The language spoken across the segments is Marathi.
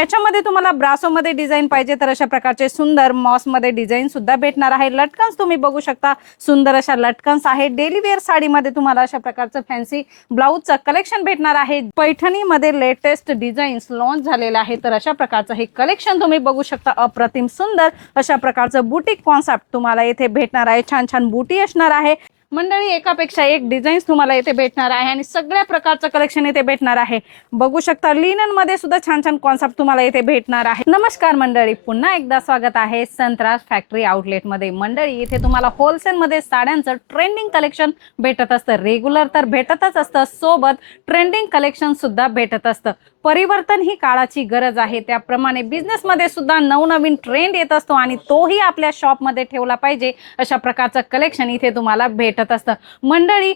याच्यामध्ये तुम्हाला ब्रासोमध्ये डिझाईन पाहिजे तर अशा प्रकारचे सुंदर मॉसमध्ये डिझाईन सुद्धा भेटणार आहे। लटकन्स तुम्ही बघू शकता, सुंदर अशा लटकन्स आहे। डेली वेअर साडीमध्ये तुम्हाला अशा प्रकारचं फॅन्सी ब्लाऊजचं कलेक्शन भेटणार आहे। पैठणीमध्ये लेटेस्ट डिझाईन्स लॉन्च झालेलं आहे, तर अशा प्रकारचं हे कलेक्शन तुम्ही बघू शकता। अप्रतिम सुंदर अशा प्रकारचं बुटीक कॉन्सेप्ट तुम्हाला इथे भेटणार आहे। छान छान बुटी असणार आहे मंडळी, एकापेक्षा एक डिझाईन्स तुम्हाला इथे भेटणार आहे आणि सगळ्या प्रकारचं कलेक्शन इथे भेटणार आहे। बघू शकता लिनन मध्ये सुद्धा छान छान कॉन्सेप्ट तुम्हाला इथे भेटणार आहे। नमस्कार मंडळी, पुन्हा एकदा स्वागत आहे संत्रास फॅक्टरी आउटलेट मध्ये। मंडळी इथे तुम्हाला होलसेल मध्ये साड्यांचं ट्रेंडिंग कलेक्शन भेटत असतं। रेग्युलर तर भेटतच असतं, सोबत ट्रेंडिंग कलेक्शन सुद्धा भेटत असतं। परिवर्तन ही काळाची गरज आहे, त्याप्रमाणे बिझनेस मध्ये सुद्धा नवनवीन ट्रेंड येत असतो आणि तोही आपल्या शॉप मध्ये ठेवला पाहिजे अशा प्रकारचं कलेक्शन इथे तुम्हाला भेटत असतं। मंडळी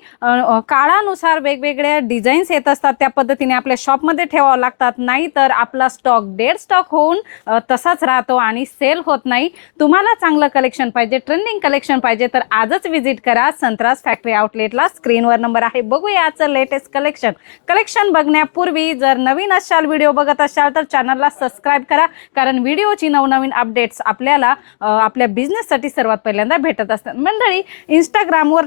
काळानुसार वेगवेगळ्या डिझाईन्स येत असतात, त्या पद्धतीने आपल्या शॉप मध्ये ठेवावं लागतात, नाहीतर आपला स्टॉक डेड स्टॉक होऊन तसाच राहतो आणि सेल होत नाही। तुम्हाला चांगलं कलेक्शन पाहिजे, ट्रेंडिंग कलेक्शन पाहिजे तर आजच विजिट करा संत्रास फॅक्टरी आउटलेटला। स्क्रीनवर नंबर आहे, बघूया आजचं लेटेस्ट कलेक्शन बघण्यापूर्वी जर नवीन असाल, व्हिडिओ बघत असाल तर चॅनलला सबस्क्राइब करा, कारण व्हिडिओची नवनवीन अपडेट्स आपल्याला आपल्या बिझनेससाठी सर्वात पहिल्यांदा भेटत असतात। मंडळी इंस्टाग्रामवर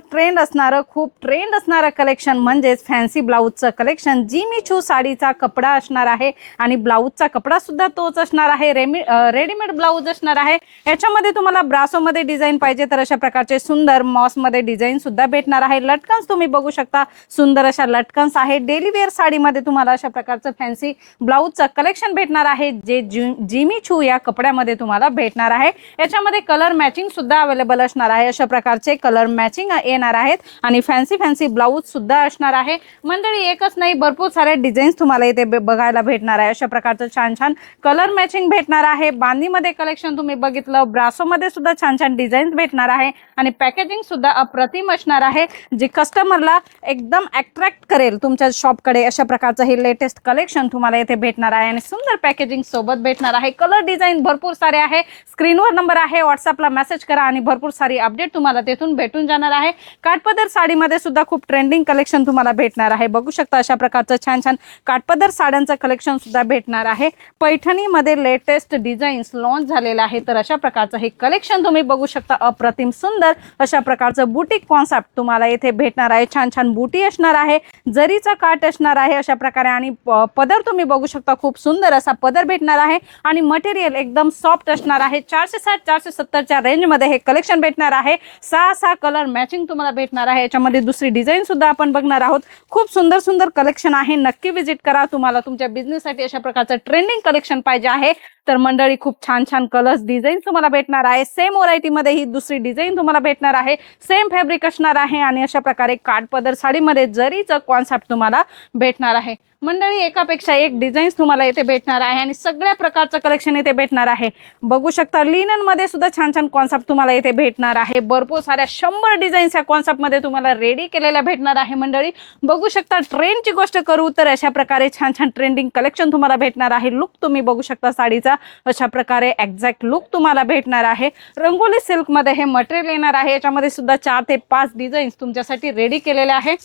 खूप ट्रेंड असणारं कलेक्शन म्हणजेच फॅन्सी ब्लाऊजचं कलेक्शन। जिमी-चू साडीचा कपडा असणार आहे आणि ब्लाऊजचा कपडा सुद्धा तोच असणार आहे, रेडीमेड ब्लाऊज असणार आहे। याच्यामध्ये तुम्हाला ब्रासोमध्ये डिझाईन पाहिजे तर अशा प्रकारचे सुंदर मॉसमध्ये डिझाईन सुद्धा भेटणार आहे। लटकन्स तुम्ही बघू शकता, सुंदर अशा लटकन्स आहे। डेली वेअर साडीमध्ये तुम्हाला अशा प्रकारचं फॅन्सी ब्लाऊजचं कलेक्शन भेटणार आहे, जे जिमी-चू या कपड्यामध्ये तुम्हाला भेटणार आहे। याच्यामध्ये कलर मॅचिंग सुद्धा अवेलेबल असणार आहे, अशा प्रकारचे कलर मॅचिंग येणार आहेत आणि फॅन्सी ब्लाऊज सुद्धा असणार आहे। मंडळी एकच नाही, भरपूर सारे डिझाईन्स तुम्हाला इथे बघायला भेटणार आहे। अशा प्रकारचं छान छान कलर मॅचिंग भेटणार आहे। बांधणीमध्ये कलेक्शन तुम्ही बघितलं, ब्रासोमध्ये सुद्धा छान छान डिझाईन्स भेटणार आहे आणि पॅकेजिंग सुद्धा अप्रतिम असणार आहे, जे कस्टमरला एकदम अट्रॅक्ट करेल तुमच्या शॉपकडे। अशा प्रकारचं हे लेटेस्ट कलेक्शन तुम्हाला इथे भेटणार आहे आणि सुंदर पॅकेजिंग सोबत भेटणार आहे। कलर डिझाईन भरपूर सारे आहे, स्क्रीनवर नंबर आहे, व्हॉट्सअपला मेसेज करा आणि भरपूर सारी अपडेट तुम्हाला तेथून भेटून जाणार आहे। काठपदर साडीमध्ये सुद्धा खूप ट्रेंडिंग कलेक्शन तुम्हाला भेटणार आहे। बघू शकता अशा प्रकारचं छान छान काठपदर साड्यांचं कलेक्शन सुद्धा भेटणार आहे। पैठणीमध्ये लेटेस्ट डिझाईन्स लॉन्च झालेलं आहे, तर अशा प्रकारचं हे कलेक्शन तुम्ही बघू शकता। अप्रतिम सुंदर अशा प्रकारचं बुटीक कॉन्सेप्ट तुम्हाला इथे भेटणार आहे। छान छान बुटी असणार आहे, जरीचा काठ असणार आहे अशा प्रकारे आणि पदर तुम्ही बघू शकता, खूप सुंदर असा पदर भेटणार आहे आणि मटेरियल एकदम सॉफ्ट असणार आहे। 460-470 च्या रेंज मध्ये हे कलेक्शन भेटणार आहे। 6 कलर मॅचिंग तुम्हाला भेटणार आहे। याच्यामध्ये दुसरी डिझाईन सुद्धा आपण बघणार आहोत। खूप सुंदर सुंदर कलेक्शन आहे, नक्की विजिट करा। तुम्हाला तुमच्या बिझनेससाठी अशा प्रकारचं ट्रेंडिंग कलेक्शन पाहिजे आहे तर मंडळी खूप छान छान कलर्स डिझाईन तुम्हाला भेटणार आहे। सेम व्हरायटी मध्ये ही दुसरी डिझाईन तुम्हाला भेटणार आहे, सेम फॅब्रिक असणार आहे आणि अशा प्रकारे काठपदर साडीमध्ये जरीचं कॉन्सेप्ट तुम्हाला भेटणार आहे। मंडळी एकापेक्षा एक डिझाईन्स तुम्हाला इथे भेटणार आहे आणि सगळ्या प्रकारचं कलेक्शन इथे भेटणार आहे। बघू शकता लिनन मध्ये सुद्धा छान छान कॉन्सेप्ट तुम्हाला इथे भेटणार आहे। भरपूर साऱ्या 100 डिझाईन्स या कॉन्सेप्ट मध्ये तुम्हाला रेडी केलेल्या भेटणार आहे। मंडळी बघू शकता, ट्रेंडची गोष्ट करू तर अशा प्रकारे छान छान ट्रेंडिंग कलेक्शन तुम्हाला भेटणार आहे। लुक तुम्ही बघू शकता साडीचा, अशा प्रकारे एक्झॅक्ट लुक तुम्हाला भेटणार आहे। रंगोली सिल्क मध्ये हे मटेरियल येणार आहे। याच्यामध्ये सुद्धा 4 ते 5 डिझाईन्स तुमच्यासाठी रेडी केलेले आहे।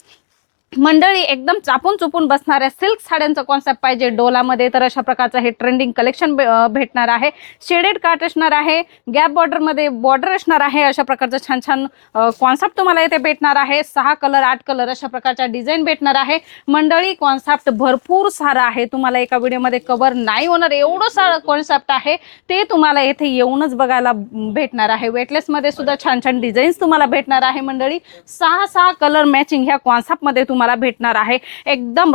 मंडळी एकदम चापून चुपून बसणाऱ्या सिल्क साड्यांचा कॉन्सेप्ट पाहिजे डोलामध्ये तर अशा प्रकारचं हे ट्रेंडिंग कलेक्शन भेटणार आहे। शेडेड काट असणार आहे, गॅप बॉर्डर मध्ये बॉर्डर असणार आहे। अशा प्रकारचं छान छान कॉन्सेप्ट तुम्हाला इथे भेटणार आहे। 6 कलर 8 कलर अशा प्रकारच्या डिझाईन भेटणार आहे। मंडळी कॉन्सेप्ट भरपूर सारा आहे, तुम्हाला एका व्हिडिओमध्ये कव्हर नाही होणार एवढं सारं कॉन्सेप्ट आहे, ते तुम्हाला इथे येऊनच बघायला भेटणार आहे। वेटलेस मध्ये सुद्धा छान छान डिझाईन्स तुम्हाला भेटणार आहे। मंडळी 6 कलर मॅचिंग ह्या कॉन्सेप्ट मध्ये तुम्हाला भेटणार आहे। एकदम